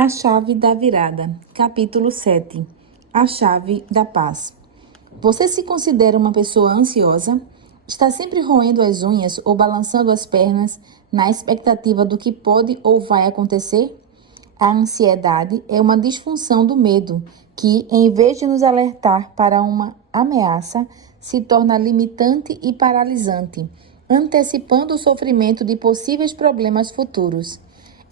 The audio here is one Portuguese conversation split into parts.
A chave da virada, capítulo 7. A chave da paz. Você se considera uma pessoa ansiosa? Está sempre roendo as unhas ou balançando as pernas na expectativa do que pode ou vai acontecer? A ansiedade é uma disfunção do medo que, em vez de nos alertar para uma ameaça, se torna limitante e paralisante, antecipando o sofrimento de possíveis problemas futuros.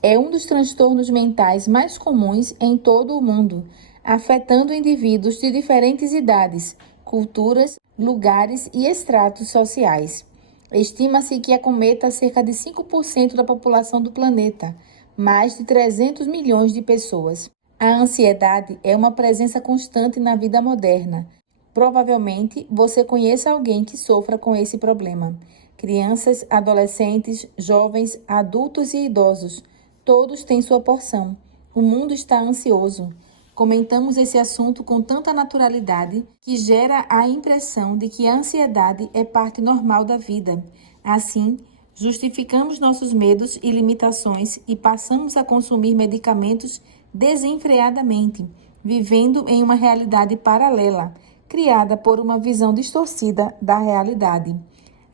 É um dos transtornos mentais mais comuns em todo o mundo, afetando indivíduos de diferentes idades, culturas, lugares e estratos sociais. Estima-se que acometa cerca de 5% da população do planeta, mais de 300 milhões de pessoas. A ansiedade é uma presença constante na vida moderna. Provavelmente você conheça alguém que sofra com esse problema. Crianças, adolescentes, jovens, adultos e idosos, todos têm sua porção. O mundo está ansioso. Comentamos esse assunto com tanta naturalidade que gera a impressão de que a ansiedade é parte normal da vida. Assim, justificamos nossos medos e limitações e passamos a consumir medicamentos desenfreadamente, vivendo em uma realidade paralela, criada por uma visão distorcida da realidade.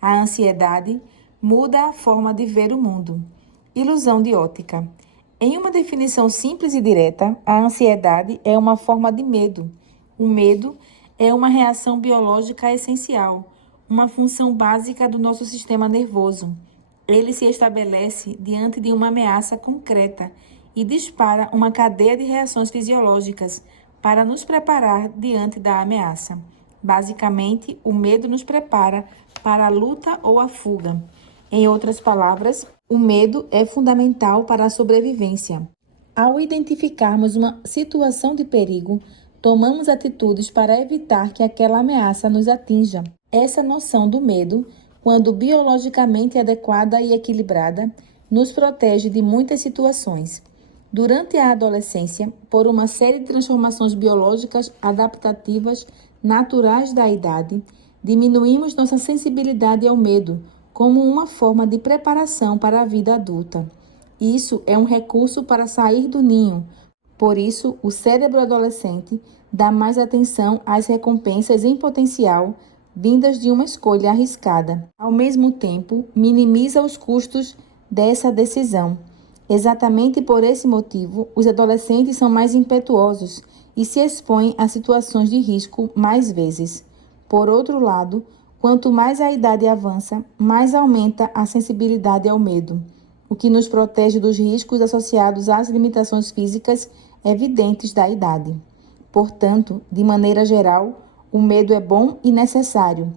A ansiedade muda a forma de ver o mundo. Ilusão de ótica. Em uma definição simples e direta, a ansiedade é uma forma de medo. O medo é uma reação biológica essencial, uma função básica do nosso sistema nervoso. Ele se estabelece diante de uma ameaça concreta e dispara uma cadeia de reações fisiológicas para nos preparar diante da ameaça. Basicamente, o medo nos prepara para a luta ou a fuga. Em outras palavras, o medo é fundamental para a sobrevivência. Ao identificarmos uma situação de perigo, tomamos atitudes para evitar que aquela ameaça nos atinja. Essa noção do medo, quando biologicamente adequada e equilibrada, nos protege de muitas situações. Durante a adolescência, por uma série de transformações biológicas adaptativas naturais da idade, diminuímos nossa sensibilidade ao medo como uma forma de preparação para a vida adulta. Isso é um recurso para sair do ninho. Por isso, o cérebro adolescente dá mais atenção às recompensas em potencial vindas de uma escolha arriscada. Ao mesmo tempo, minimiza os custos dessa decisão. Exatamente por esse motivo, os adolescentes são mais impetuosos e se expõem a situações de risco mais vezes. Por outro lado, quanto mais a idade avança, mais aumenta a sensibilidade ao medo, o que nos protege dos riscos associados às limitações físicas evidentes da idade. Portanto, de maneira geral, o medo é bom e necessário.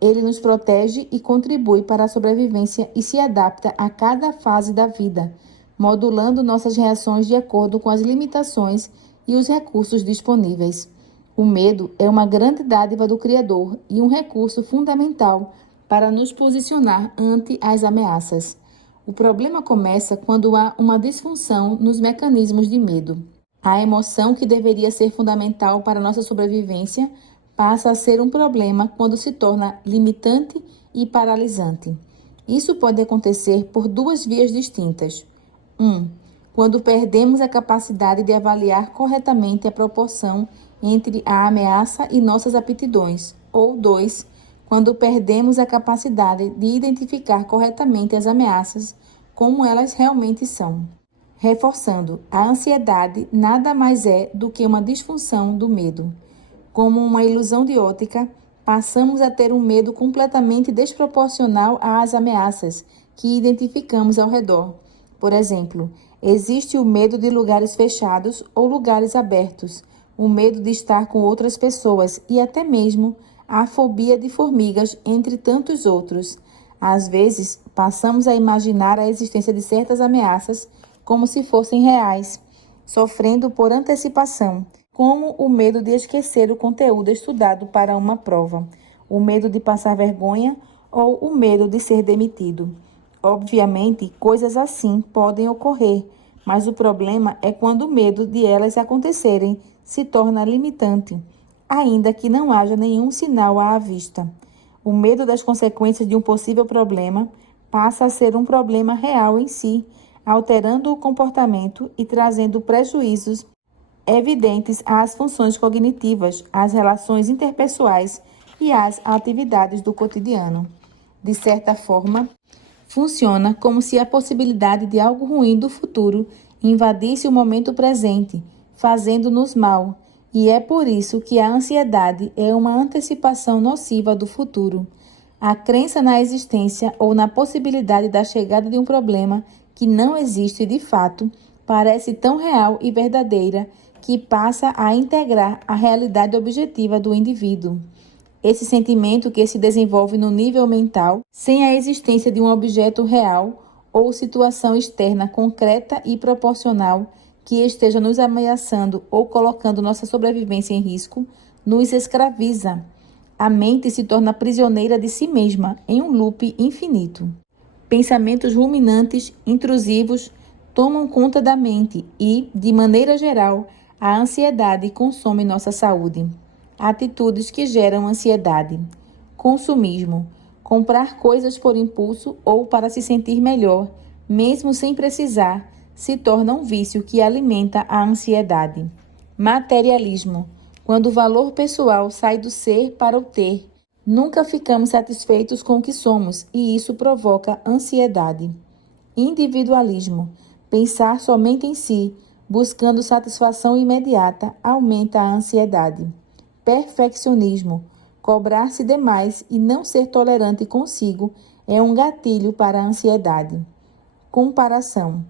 Ele nos protege e contribui para a sobrevivência e se adapta a cada fase da vida, modulando nossas reações de acordo com as limitações e os recursos disponíveis. O medo é uma grande dádiva do Criador e um recurso fundamental para nos posicionar ante as ameaças. O problema começa quando há uma disfunção nos mecanismos de medo. A emoção que deveria ser fundamental para nossa sobrevivência passa a ser um problema quando se torna limitante e paralisante. Isso pode acontecer por duas vias distintas. 1. Quando perdemos a capacidade de avaliar corretamente a proporção entre a ameaça e nossas aptidões. Ou 2. Quando perdemos a capacidade de identificar corretamente as ameaças como elas realmente são. Reforçando, a ansiedade nada mais é do que uma disfunção do medo. Como uma ilusão de ótica, passamos a ter um medo completamente desproporcional às ameaças que identificamos ao redor. Por exemplo, existe o medo de lugares fechados ou lugares abertos, o medo de estar com outras pessoas e até mesmo a fobia de formigas, entre tantos outros. Às vezes, passamos a imaginar a existência de certas ameaças como se fossem reais, sofrendo por antecipação, como o medo de esquecer o conteúdo estudado para uma prova, o medo de passar vergonha ou o medo de ser demitido. Obviamente, coisas assim podem ocorrer, mas o problema é quando o medo de elas acontecerem se torna limitante, ainda que não haja nenhum sinal à vista. O medo das consequências de um possível problema passa a ser um problema real em si, alterando o comportamento e trazendo prejuízos evidentes às funções cognitivas, às relações interpessoais e às atividades do cotidiano. De certa forma, funciona como se a possibilidade de algo ruim do futuro invadisse o momento presente, fazendo-nos mal, e é por isso que a ansiedade é uma antecipação nociva do futuro. A crença na existência ou na possibilidade da chegada de um problema que não existe de fato parece tão real e verdadeira que passa a integrar a realidade objetiva do indivíduo. Esse sentimento que se desenvolve no nível mental, sem a existência de um objeto real ou situação externa concreta e proporcional que esteja nos ameaçando ou colocando nossa sobrevivência em risco, nos escraviza. A mente se torna prisioneira de si mesma em um loop infinito. Pensamentos ruminantes, intrusivos, tomam conta da mente e, de maneira geral, a ansiedade consome nossa saúde. Atitudes que geram ansiedade. Consumismo. Comprar coisas por impulso ou para se sentir melhor, mesmo sem precisar, se torna um vício que alimenta a ansiedade. Materialismo. Quando o valor pessoal sai do ser para o ter, nunca ficamos satisfeitos com o que somos e isso provoca ansiedade. Individualismo. Pensar somente em si, buscando satisfação imediata, aumenta a ansiedade. Perfeccionismo. Cobrar-se demais e não ser tolerante consigo é um gatilho para a ansiedade. Comparação.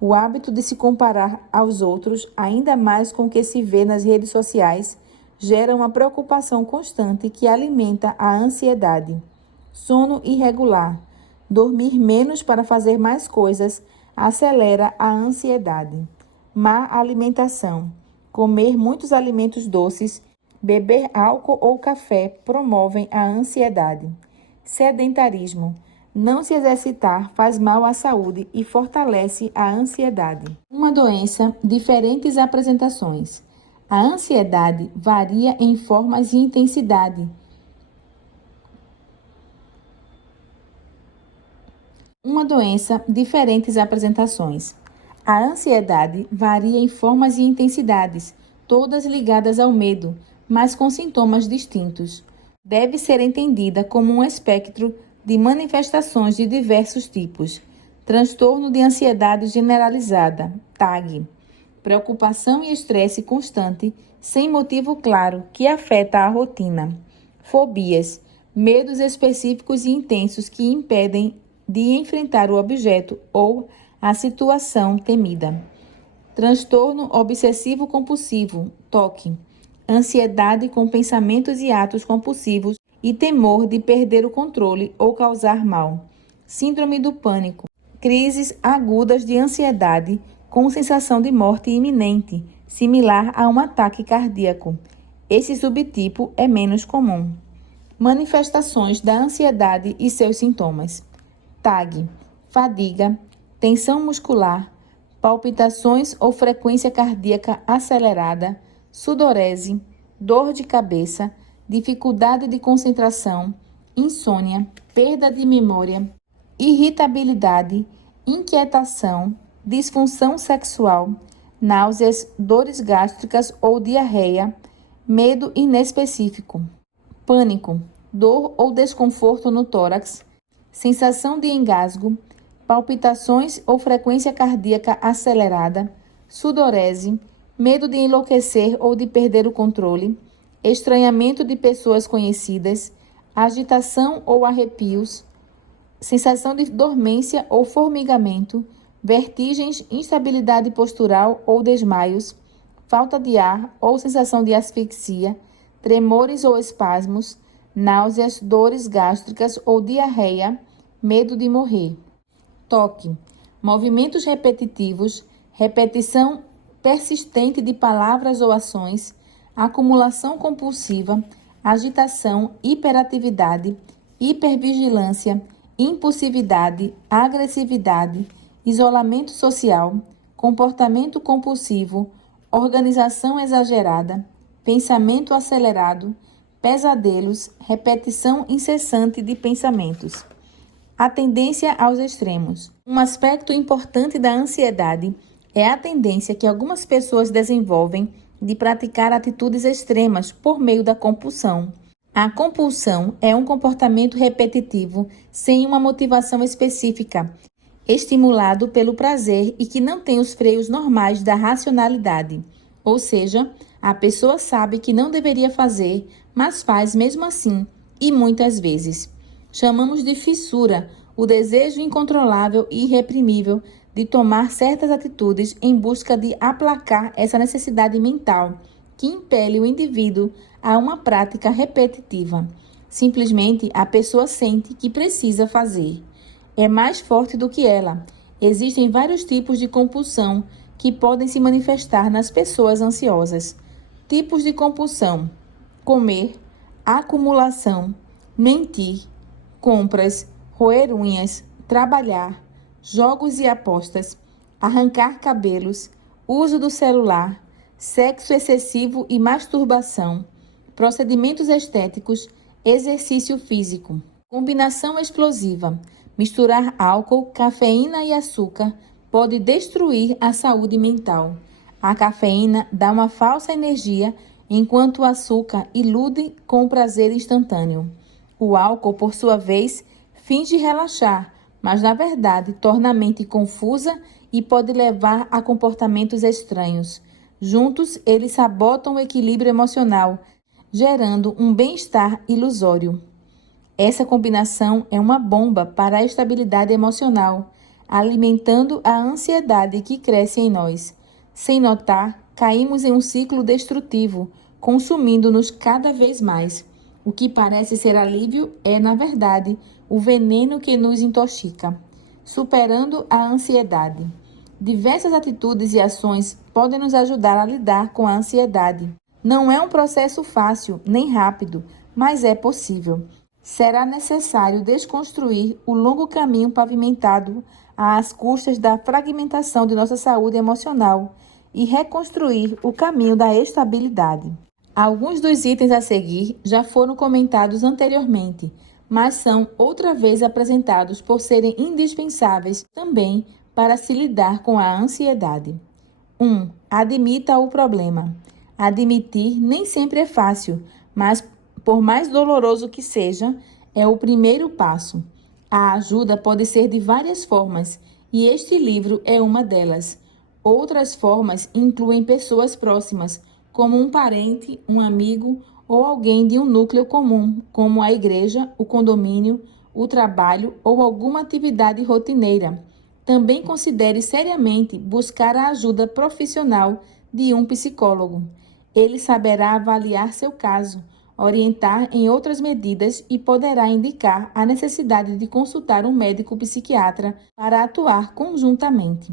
O hábito de se comparar aos outros, ainda mais com o que se vê nas redes sociais, gera uma preocupação constante que alimenta a ansiedade. Sono irregular. Dormir menos para fazer mais coisas acelera a ansiedade. Má alimentação. Comer muitos alimentos doces, beber álcool ou café promovem a ansiedade. Sedentarismo. Não se exercitar faz mal à saúde e fortalece a ansiedade. Uma doença, diferentes apresentações. A ansiedade varia em formas e intensidade. Uma doença, diferentes apresentações. A ansiedade varia em formas e intensidades, todas ligadas ao medo, mas com sintomas distintos. Deve ser entendida como um espectro de manifestações de diversos tipos. Transtorno de ansiedade generalizada, TAG. Preocupação e estresse constante, sem motivo claro, que afeta a rotina. Fobias. Medos específicos e intensos que impedem de enfrentar o objeto ou a situação temida. Transtorno obsessivo-compulsivo, TOC. Ansiedade com pensamentos e atos compulsivos e temor de perder o controle ou causar mal. Síndrome do pânico. Crises agudas de ansiedade com sensação de morte iminente, similar a um ataque cardíaco. Esse subtipo é menos comum. Manifestações da ansiedade e seus sintomas. TAG. Fadiga, tensão muscular, palpitações ou frequência cardíaca acelerada, sudorese, dor de cabeça, dificuldade de concentração, insônia, perda de memória, irritabilidade, inquietação, disfunção sexual, náuseas, dores gástricas ou diarreia, medo inespecífico, pânico, dor ou desconforto no tórax, sensação de engasgo, palpitações ou frequência cardíaca acelerada, sudorese, medo de enlouquecer ou de perder o controle, estranhamento de pessoas conhecidas, agitação ou arrepios, sensação de dormência ou formigamento, vertigens, instabilidade postural ou desmaios, falta de ar ou sensação de asfixia, tremores ou espasmos, náuseas, dores gástricas ou diarreia, medo de morrer. TOC. Movimentos repetitivos, repetição persistente de palavras ou ações, acumulação compulsiva, agitação, hiperatividade, hipervigilância, impulsividade, agressividade, isolamento social, comportamento compulsivo, organização exagerada, pensamento acelerado, pesadelos, repetição incessante de pensamentos. A tendência aos extremos. Um aspecto importante da ansiedade é a tendência que algumas pessoas desenvolvem de praticar atitudes extremas por meio da compulsão. A compulsão é um comportamento repetitivo sem uma motivação específica, estimulado pelo prazer e que não tem os freios normais da racionalidade. Ou seja, a pessoa sabe que não deveria fazer, mas faz mesmo assim, e muitas vezes. Chamamos de fissura o desejo incontrolável e irreprimível de tomar certas atitudes em busca de aplacar essa necessidade mental que impele o indivíduo a uma prática repetitiva. Simplesmente a pessoa sente que precisa fazer. É mais forte do que ela. Existem vários tipos de compulsão que podem se manifestar nas pessoas ansiosas. Tipos de compulsão: comer, acumulação, mentir, compras, roer unhas, trabalhar, jogos e apostas, arrancar cabelos, uso do celular, sexo excessivo e masturbação, procedimentos estéticos, exercício físico. Combinação explosiva: misturar álcool, cafeína e açúcar pode destruir a saúde mental. A cafeína dá uma falsa energia, enquanto o açúcar ilude com o prazer instantâneo. O álcool, por sua vez, finge relaxar, mas na verdade torna a mente confusa e pode levar a comportamentos estranhos. Juntos, eles sabotam o equilíbrio emocional, gerando um bem-estar ilusório. Essa combinação é uma bomba para a estabilidade emocional, alimentando a ansiedade que cresce em nós. Sem notar, caímos em um ciclo destrutivo, consumindo-nos cada vez mais. O que parece ser alívio é, na verdade, o veneno que nos intoxica. Superando a ansiedade. Diversas atitudes e ações podem nos ajudar a lidar com a ansiedade. Não é um processo fácil nem rápido, mas é possível. Será necessário desconstruir o longo caminho pavimentado às custas da fragmentação de nossa saúde emocional e reconstruir o caminho da estabilidade. Alguns dos itens a seguir já foram comentados anteriormente, mas são outra vez apresentados por serem indispensáveis também para se lidar com a ansiedade. 1. Admita o problema. Admitir nem sempre é fácil, mas por mais doloroso que seja, é o primeiro passo. A ajuda pode ser de várias formas, e este livro é uma delas. Outras formas incluem pessoas próximas, como um parente, um amigo ou alguém de um núcleo comum, como a igreja, o condomínio, o trabalho ou alguma atividade rotineira. Também considere seriamente buscar a ajuda profissional de um psicólogo. Ele saberá avaliar seu caso, orientar em outras medidas e poderá indicar a necessidade de consultar um médico psiquiatra para atuar conjuntamente.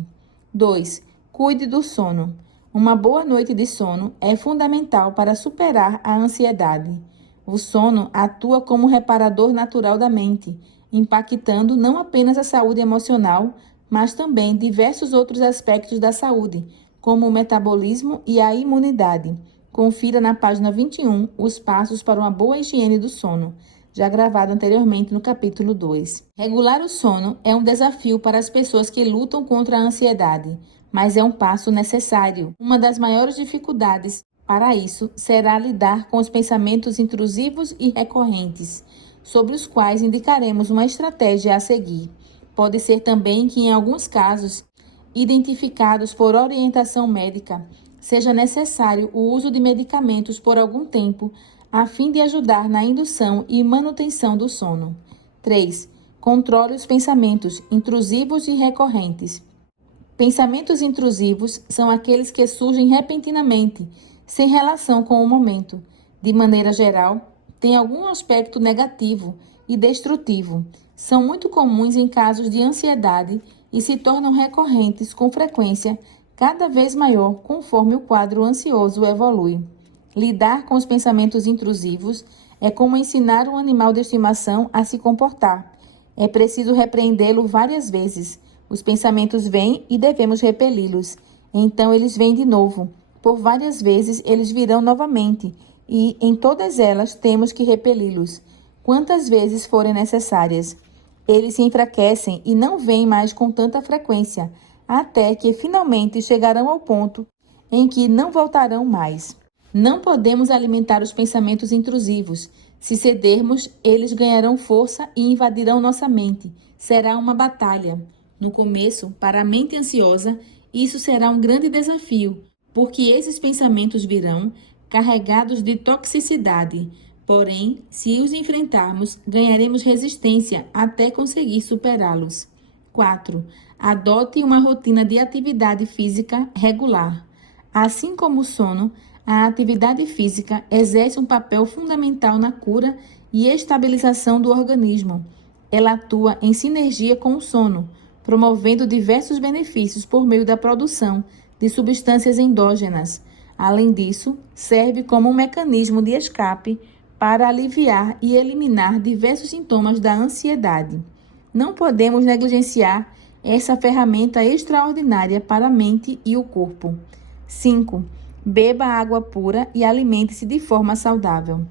2. Cuide do sono. Uma boa noite de sono é fundamental para superar a ansiedade. O sono atua como reparador natural da mente, impactando não apenas a saúde emocional, mas também diversos outros aspectos da saúde, como o metabolismo e a imunidade. Confira na página 21 os passos para uma boa higiene do sono, já gravado anteriormente no capítulo 2. Regular o sono é um desafio para as pessoas que lutam contra a ansiedade, mas é um passo necessário. Uma das maiores dificuldades para isso será lidar com os pensamentos intrusivos e recorrentes, sobre os quais indicaremos uma estratégia a seguir. Pode ser também que, em alguns casos, identificados por orientação médica, seja necessário o uso de medicamentos por algum tempo, a fim de ajudar na indução e manutenção do sono. 3. Controle os pensamentos intrusivos e recorrentes. Pensamentos intrusivos são aqueles que surgem repentinamente, sem relação com o momento. De maneira geral, têm algum aspecto negativo e destrutivo. São muito comuns em casos de ansiedade e se tornam recorrentes com frequência cada vez maior conforme o quadro ansioso evolui. Lidar com os pensamentos intrusivos é como ensinar um animal de estimação a se comportar. É preciso repreendê-lo várias vezes. Os pensamentos vêm e devemos repeli-los. Então eles vêm de novo. Por várias vezes eles virão novamente e em todas elas temos que repeli-los, quantas vezes forem necessárias. Eles se enfraquecem e não vêm mais com tanta frequência, até que finalmente chegarão ao ponto em que não voltarão mais. Não podemos alimentar os pensamentos intrusivos. Se cedermos, eles ganharão força e invadirão nossa mente. Será uma batalha. No começo, para a mente ansiosa, isso será um grande desafio, porque esses pensamentos virão carregados de toxicidade. Porém, se os enfrentarmos, ganharemos resistência até conseguir superá-los. 4. Adote uma rotina de atividade física regular. Assim como o sono, a atividade física exerce um papel fundamental na cura e estabilização do organismo. Ela atua em sinergia com o sono, promovendo diversos benefícios por meio da produção de substâncias endógenas. Além disso, serve como um mecanismo de escape para aliviar e eliminar diversos sintomas da ansiedade. Não podemos negligenciar essa ferramenta extraordinária para a mente e o corpo. 5. Beba água pura e alimente-se de forma saudável.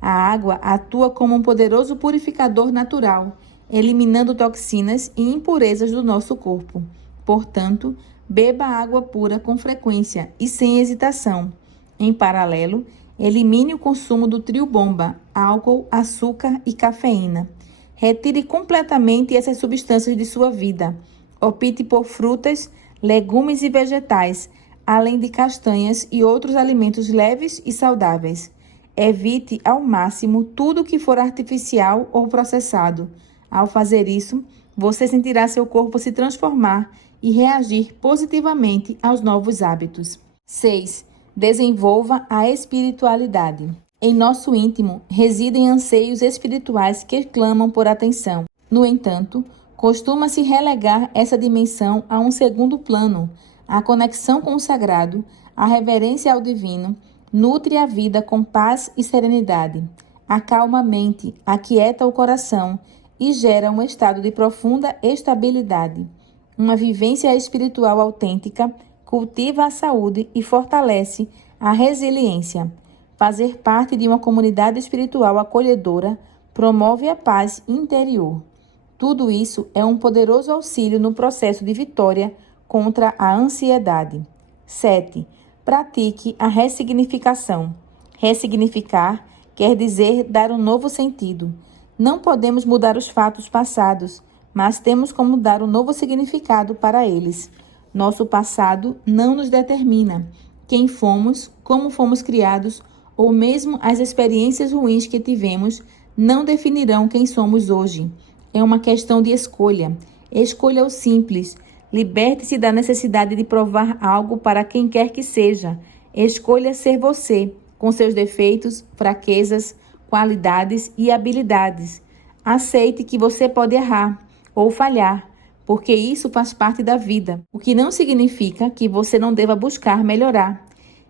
A água atua como um poderoso purificador natural, eliminando toxinas e impurezas do nosso corpo. Portanto, beba água pura com frequência e sem hesitação. Em paralelo, elimine o consumo do trio bomba, álcool, açúcar e cafeína. Retire completamente essas substâncias de sua vida. Opte por frutas, legumes e vegetais, além de castanhas e outros alimentos leves e saudáveis. Evite ao máximo tudo que for artificial ou processado. Ao fazer isso, você sentirá seu corpo se transformar e reagir positivamente aos novos hábitos. 6. Desenvolva a espiritualidade. Em nosso íntimo residem anseios espirituais que clamam por atenção. No entanto, costuma-se relegar essa dimensão a um segundo plano. A conexão com o sagrado, a reverência ao divino, nutre a vida com paz e serenidade. Acalma a mente, aquieta o coração e gera um estado de profunda estabilidade. Uma vivência espiritual autêntica cultiva a saúde e fortalece a resiliência. Fazer parte de uma comunidade espiritual acolhedora promove a paz interior. Tudo isso é um poderoso auxílio no processo de vitória contra a ansiedade. 7. Pratique a ressignificação. Ressignificar quer dizer dar um novo sentido. Não podemos mudar os fatos passados, mas temos como dar um novo significado para eles. Nosso passado não nos determina. Quem fomos, como fomos criados, ou mesmo as experiências ruins que tivemos, não definirão quem somos hoje. É uma questão de escolha. Escolha o simples. Liberte-se da necessidade de provar algo para quem quer que seja. Escolha ser você, com seus defeitos, fraquezas, qualidades e habilidades. Aceite que você pode errar ou falhar, porque isso faz parte da vida, o que não significa que você não deva buscar melhorar.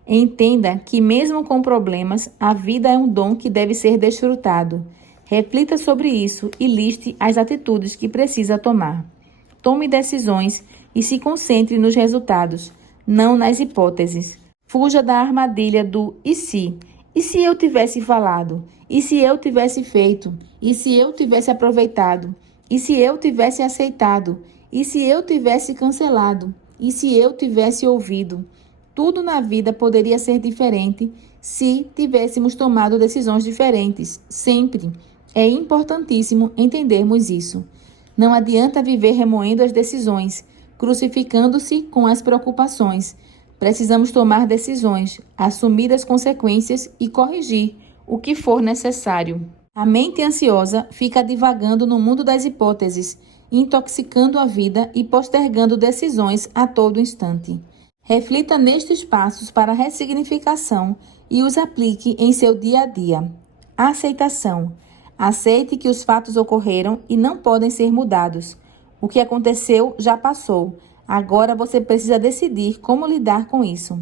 Entenda que mesmo com problemas, a vida é um dom que deve ser desfrutado. Reflita sobre isso e liste as atitudes que precisa tomar. Tome decisões e se concentre nos resultados, não nas hipóteses. Fuja da armadilha do e se? E se eu tivesse falado? E se eu tivesse feito? E se eu tivesse aproveitado? E se eu tivesse aceitado? E se eu tivesse cancelado? E se eu tivesse ouvido? Tudo na vida poderia ser diferente se tivéssemos tomado decisões diferentes, sempre. É importantíssimo entendermos isso. Não adianta viver remoendo as decisões, crucificando-se com as preocupações. Precisamos tomar decisões, assumir as consequências e corrigir o que for necessário. A mente ansiosa fica divagando no mundo das hipóteses, intoxicando a vida e postergando decisões a todo instante. Reflita nestes passos para a ressignificação e os aplique em seu dia a dia. Aceitação. Aceite que os fatos ocorreram e não podem ser mudados. O que aconteceu já passou. Agora você precisa decidir como lidar com isso.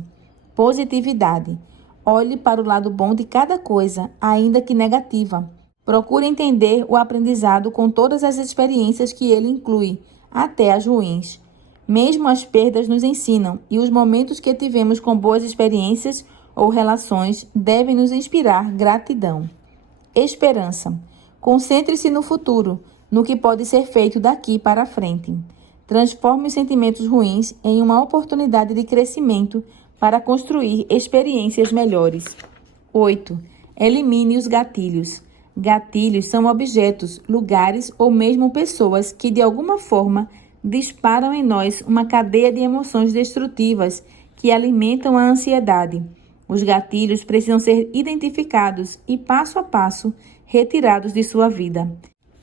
Positividade. Olhe para o lado bom de cada coisa, ainda que negativa. Procure entender o aprendizado com todas as experiências que ele inclui, até as ruins. Mesmo as perdas nos ensinam, e os momentos que tivemos com boas experiências ou relações devem nos inspirar gratidão. Esperança. Concentre-se no futuro. no que pode ser feito daqui para frente. Transforme os sentimentos ruins em uma oportunidade de crescimento para construir experiências melhores. 8. Elimine os gatilhos. Gatilhos são objetos, lugares ou mesmo pessoas que, de alguma forma, disparam em nós uma cadeia de emoções destrutivas que alimentam a ansiedade. Os gatilhos precisam ser identificados e, passo a passo, retirados de sua vida.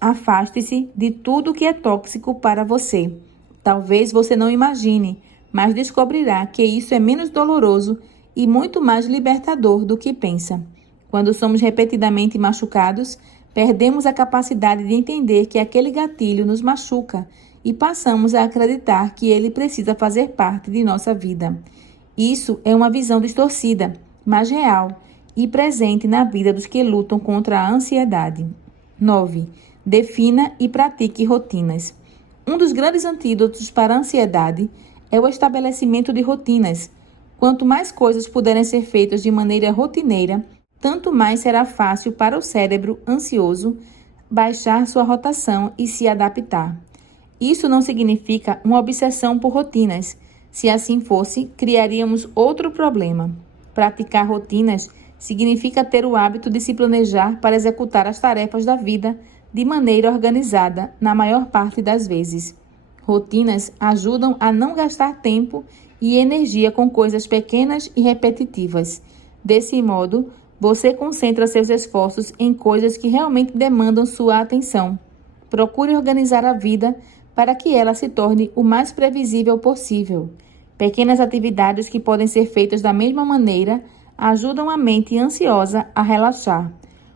Afaste-se de tudo que é tóxico para você. Talvez você não imagine, mas descobrirá que isso é menos doloroso e muito mais libertador do que pensa. Quando somos repetidamente machucados, perdemos a capacidade de entender que aquele gatilho nos machuca e passamos a acreditar que ele precisa fazer parte de nossa vida. Isso é uma visão distorcida, mas real e presente na vida dos que lutam contra a ansiedade. 9. Defina e pratique rotinas. Um dos grandes antídotos para a ansiedade é o estabelecimento de rotinas. Quanto mais coisas puderem ser feitas de maneira rotineira, tanto mais será fácil para o cérebro ansioso baixar sua rotação e se adaptar. Isso não significa uma obsessão por rotinas. Se assim fosse, criaríamos outro problema. Praticar rotinas significa ter o hábito de se planejar para executar as tarefas da vida de maneira organizada, na maior parte das vezes. Rotinas ajudam a não gastar tempo e energia com coisas pequenas e repetitivas. Desse modo, você concentra seus esforços em coisas que realmente demandam sua atenção. Procure organizar a vida para que ela se torne o mais previsível possível. Pequenas atividades que podem ser feitas da mesma maneira ajudam a mente ansiosa a relaxar.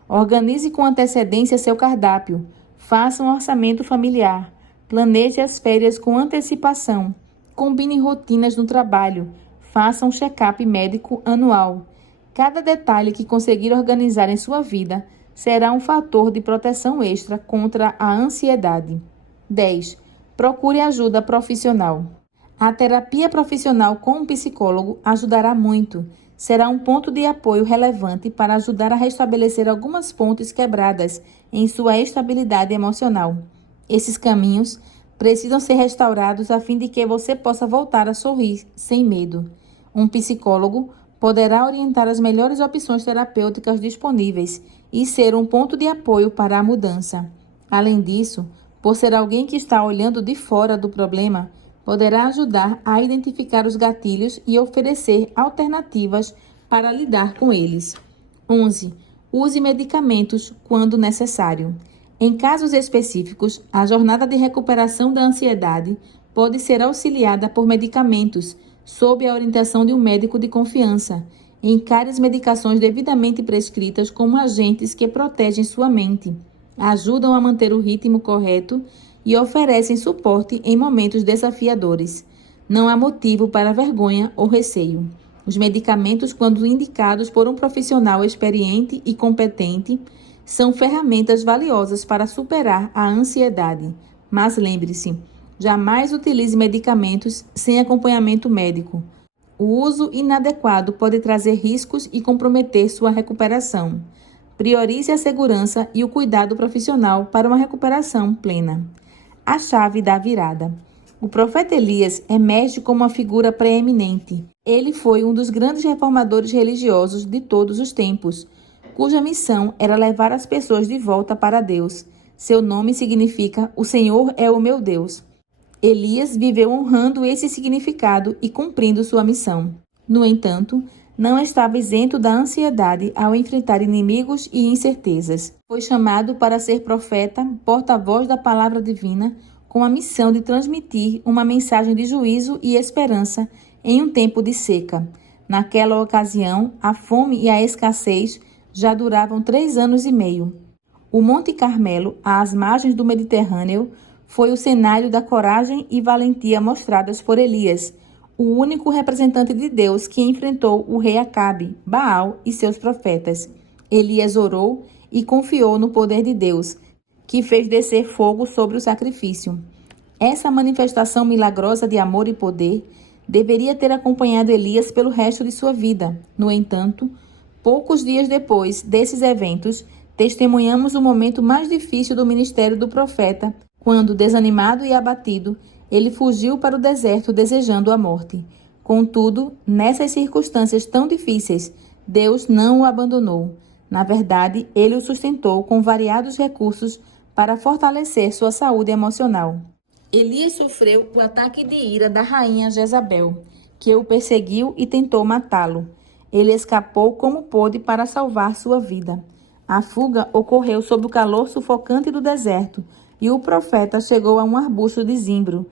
Organize com antecedência seu cardápio. Faça um orçamento familiar. Planeje as férias com antecipação. Combine rotinas no trabalho. Faça um check-up médico anual. Cada detalhe que conseguir organizar em sua vida será um fator de proteção extra contra a ansiedade. 10. Procure ajuda profissional. A terapia profissional com um psicólogo ajudará muito. Será um ponto de apoio relevante para ajudar a restabelecer algumas pontes quebradas em sua estabilidade emocional. Esses caminhos precisam ser restaurados a fim de que você possa voltar a sorrir sem medo. Um psicólogo poderá orientar as melhores opções terapêuticas disponíveis e ser um ponto de apoio para a mudança. Além disso, por ser alguém que está olhando de fora do problema, poderá ajudar a identificar os gatilhos e oferecer alternativas para lidar com eles. 11. Use medicamentos quando necessário. Em casos específicos, a jornada de recuperação da ansiedade pode ser auxiliada por medicamentos, sob a orientação de um médico de confiança. Encare as medicações devidamente prescritas como agentes que protegem sua mente, ajudam a manter o ritmo correto e oferecem suporte em momentos desafiadores. Não há motivo para vergonha ou receio. Os medicamentos, quando indicados por um profissional experiente e competente, são ferramentas valiosas para superar a ansiedade. Mas lembre-se, jamais utilize medicamentos sem acompanhamento médico. O uso inadequado pode trazer riscos e comprometer sua recuperação. Priorize a segurança e o cuidado profissional para uma recuperação plena. A chave da virada. O profeta Elias emerge como uma figura preeminente. Ele foi um dos grandes reformadores religiosos de todos os tempos, cuja missão era levar as pessoas de volta para Deus. Seu nome significa "O Senhor é o meu Deus". Elias viveu honrando esse significado e cumprindo sua missão. No entanto, não estava isento da ansiedade ao enfrentar inimigos e incertezas. Foi chamado para ser profeta, porta-voz da palavra divina, com a missão de transmitir uma mensagem de juízo e esperança em um tempo de seca. Naquela ocasião, a fome e a escassez já duravam 3 anos e meio. O Monte Carmelo, às margens do Mediterrâneo, foi o cenário da coragem e valentia mostradas por Elias, o único representante de Deus que enfrentou o rei Acabe, Baal e seus profetas. Elias orou e confiou no poder de Deus, que fez descer fogo sobre o sacrifício. Essa manifestação milagrosa de amor e poder deveria ter acompanhado Elias pelo resto de sua vida. No entanto, poucos dias depois desses eventos, testemunhamos o momento mais difícil do ministério do profeta, quando, desanimado e abatido, ele fugiu para o deserto desejando a morte. Contudo, nessas circunstâncias tão difíceis, Deus não o abandonou. Na verdade, ele o sustentou com variados recursos para fortalecer sua saúde emocional. Elias sofreu o ataque de ira da rainha Jezabel, que o perseguiu e tentou matá-lo. Ele escapou como pôde para salvar sua vida. A fuga ocorreu sob o calor sufocante do deserto, e o profeta chegou a um arbusto de zimbro,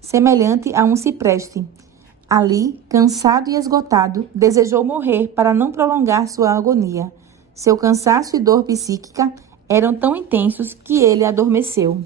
semelhante a um cipreste. Ali, cansado e esgotado, desejou morrer para não prolongar sua agonia. Seu cansaço e dor psíquica eram tão intensos que ele adormeceu.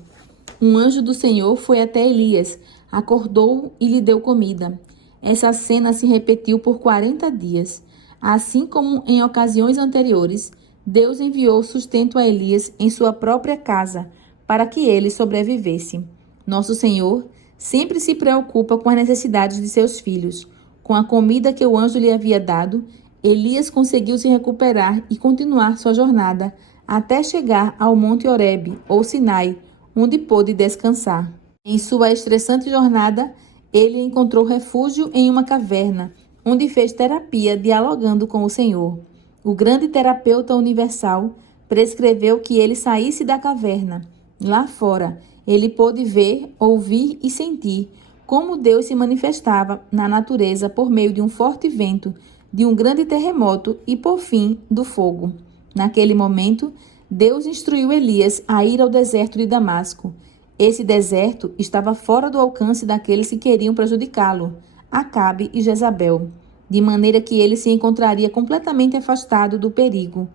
Um anjo do Senhor foi até Elias, acordou-o e lhe deu comida. Essa cena se repetiu por 40 dias. Assim como em ocasiões anteriores, Deus enviou sustento a Elias em sua própria casa, para que ele sobrevivesse. Nosso Senhor sempre se preocupa com as necessidades de seus filhos. Com a comida que o anjo lhe havia dado, Elias conseguiu se recuperar e continuar sua jornada até chegar ao Monte Horebe, ou Sinai, onde pôde descansar. Em sua estressante jornada, ele encontrou refúgio em uma caverna, onde fez terapia dialogando com o Senhor. O grande terapeuta universal prescreveu que ele saísse da caverna. Lá fora, ele pôde ver, ouvir e sentir como Deus se manifestava na natureza por meio de um forte vento, de um grande terremoto e, por fim, do fogo. Naquele momento, Deus instruiu Elias a ir ao deserto de Damasco. Esse deserto estava fora do alcance daqueles que queriam prejudicá-lo, Acabe e Jezabel, de maneira que ele se encontraria completamente afastado do perigo.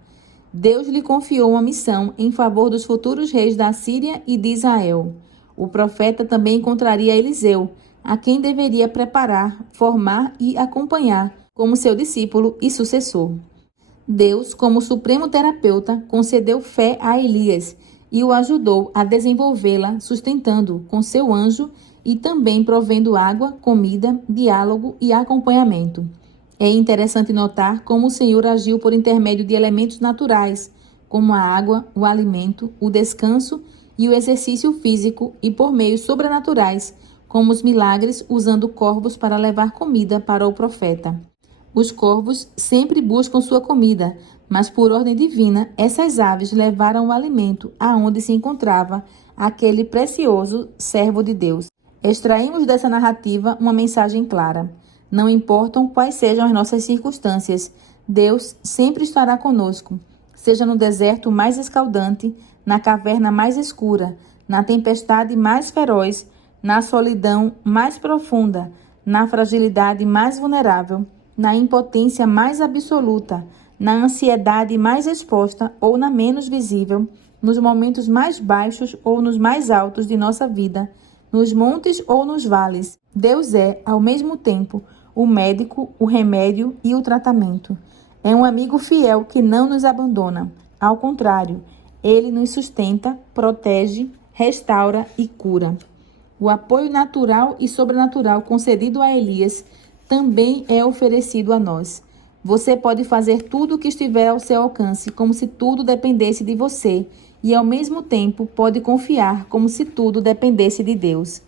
Deus lhe confiou uma missão em favor dos futuros reis da Síria e de Israel. O profeta também encontraria Eliseu, a quem deveria preparar, formar e acompanhar como seu discípulo e sucessor. Deus, como supremo terapeuta, concedeu fé a Elias e o ajudou a desenvolvê-la, sustentando-o com seu anjo e também provendo água, comida, diálogo e acompanhamento. É interessante notar como o Senhor agiu por intermédio de elementos naturais, como a água, o alimento, o descanso e o exercício físico, e por meios sobrenaturais, como os milagres, usando corvos para levar comida para o profeta. Os corvos sempre buscam sua comida, mas por ordem divina, essas aves levaram o alimento aonde se encontrava aquele precioso servo de Deus. Extraímos dessa narrativa uma mensagem clara. Não importam quais sejam as nossas circunstâncias, Deus sempre estará conosco, seja no deserto mais escaldante, na caverna mais escura, na tempestade mais feroz, na solidão mais profunda, na fragilidade mais vulnerável, na impotência mais absoluta, na ansiedade mais exposta ou na menos visível, nos momentos mais baixos ou nos mais altos de nossa vida, nos montes ou nos vales. Deus é, ao mesmo tempo, o médico, o remédio e o tratamento. É um amigo fiel que não nos abandona. Ao contrário, ele nos sustenta, protege, restaura e cura. O apoio natural e sobrenatural concedido a Elias também é oferecido a nós. Você pode fazer tudo o que estiver ao seu alcance, como se tudo dependesse de você, e ao mesmo tempo pode confiar como se tudo dependesse de Deus.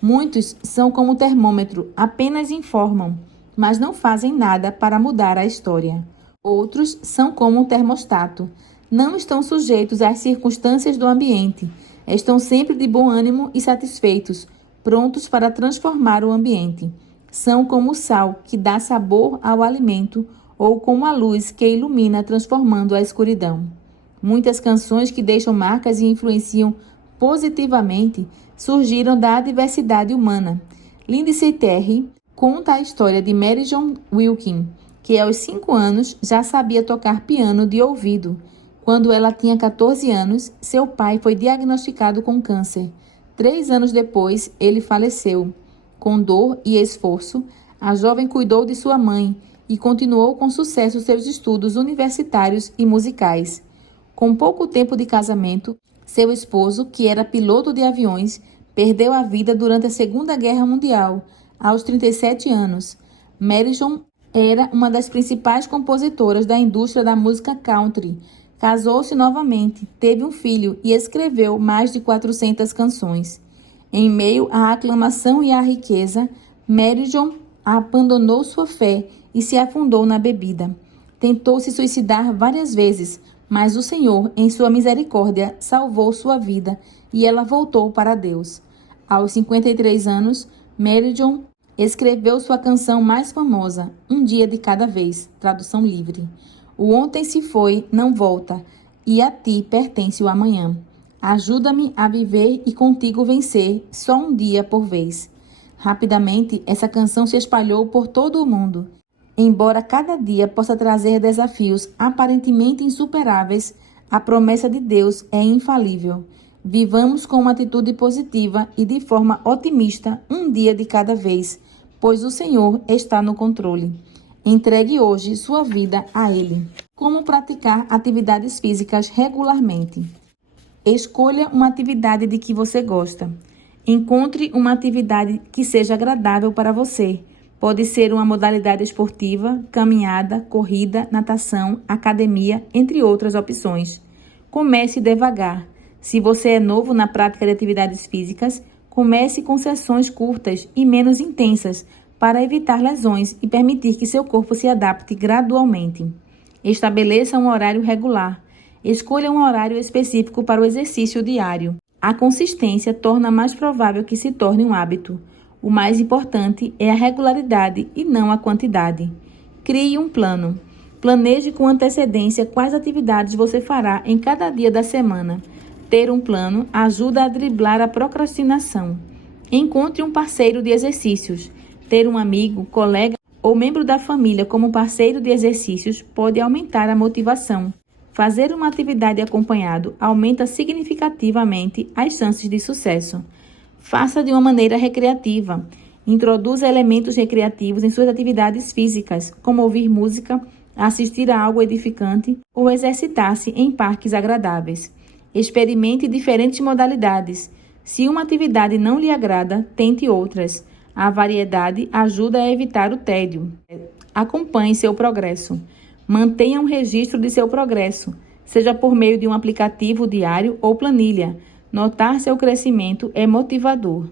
Muitos são como o termômetro, apenas informam, mas não fazem nada para mudar a história. Outros são como um termostato, não estão sujeitos às circunstâncias do ambiente, estão sempre de bom ânimo e satisfeitos, prontos para transformar o ambiente. São como o sal que dá sabor ao alimento ou como a luz que ilumina transformando a escuridão. Muitas canções que deixam marcas e influenciam positivamente surgiram da adversidade humana. Lindsay Terry conta a história de Mary Jo Wilkin, que aos 5 anos já sabia tocar piano de ouvido. Quando ela tinha 14 anos, seu pai foi diagnosticado com câncer. 3 anos depois, ele faleceu. Com dor e esforço, a jovem cuidou de sua mãe e continuou com sucesso seus estudos universitários e musicais. Com pouco tempo de casamento, seu esposo, que era piloto de aviões, perdeu a vida durante a Segunda Guerra Mundial, aos 37 anos. Mary Jo era uma das principais compositoras da indústria da música country, Casou-se novamente, teve um filho e escreveu mais de 400 canções. Em meio à aclamação e à riqueza, Mary-Jo abandonou sua fé e se afundou na bebida. Tentou se suicidar várias vezes, mas o Senhor, em sua misericórdia, salvou sua vida e ela voltou para Deus. Aos 53 anos, Mary-Jo escreveu sua canção mais famosa, Um Dia de Cada Vez, tradução livre. O ontem se foi, não volta, e a ti pertence o amanhã. Ajuda-me a viver e contigo vencer, só um dia por vez. Rapidamente, essa canção se espalhou por todo o mundo. Embora cada dia possa trazer desafios aparentemente insuperáveis, a promessa de Deus é infalível. Vivamos com uma atitude positiva e de forma otimista, um dia de cada vez, pois o Senhor está no controle. Entregue hoje sua vida a Ele. Como praticar atividades físicas regularmente? Escolha uma atividade de que você gosta. Encontre uma atividade que seja agradável para você. Pode ser uma modalidade esportiva, caminhada, corrida, natação, academia, entre outras opções. Comece devagar. Se você é novo na prática de atividades físicas, comece com sessões curtas e menos intensas para evitar lesões e permitir que seu corpo se adapte gradualmente. Estabeleça um horário regular. Escolha um horário específico para o exercício diário. A consistência torna mais provável que se torne um hábito. O mais importante é a regularidade e não a quantidade. Crie um plano. Planeje com antecedência quais atividades você fará em cada dia da semana. Ter um plano ajuda a driblar a procrastinação. Encontre um parceiro de exercícios. Ter um amigo, colega ou membro da família como parceiro de exercícios pode aumentar a motivação. Fazer uma atividade acompanhado aumenta significativamente as chances de sucesso. Faça de uma maneira recreativa. Introduza elementos recreativos em suas atividades físicas, como ouvir música, assistir a algo edificante ou exercitar-se em parques agradáveis. Experimente diferentes modalidades. Se uma atividade não lhe agrada, tente outras. A variedade ajuda a evitar o tédio. Acompanhe seu progresso. Mantenha um registro de seu progresso, seja por meio de um aplicativo diário ou planilha. Notar seu crescimento é motivador.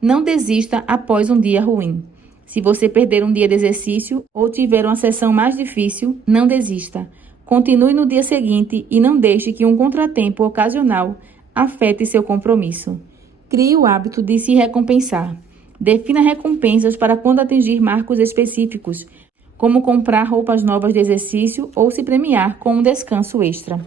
Não desista após um dia ruim. Se você perder um dia de exercício ou tiver uma sessão mais difícil, não desista. Continue no dia seguinte e não deixe que um contratempo ocasional afete seu compromisso. Crie o hábito de se recompensar. Defina recompensas para quando atingir marcos específicos, como comprar roupas novas de exercício ou se premiar com um descanso extra.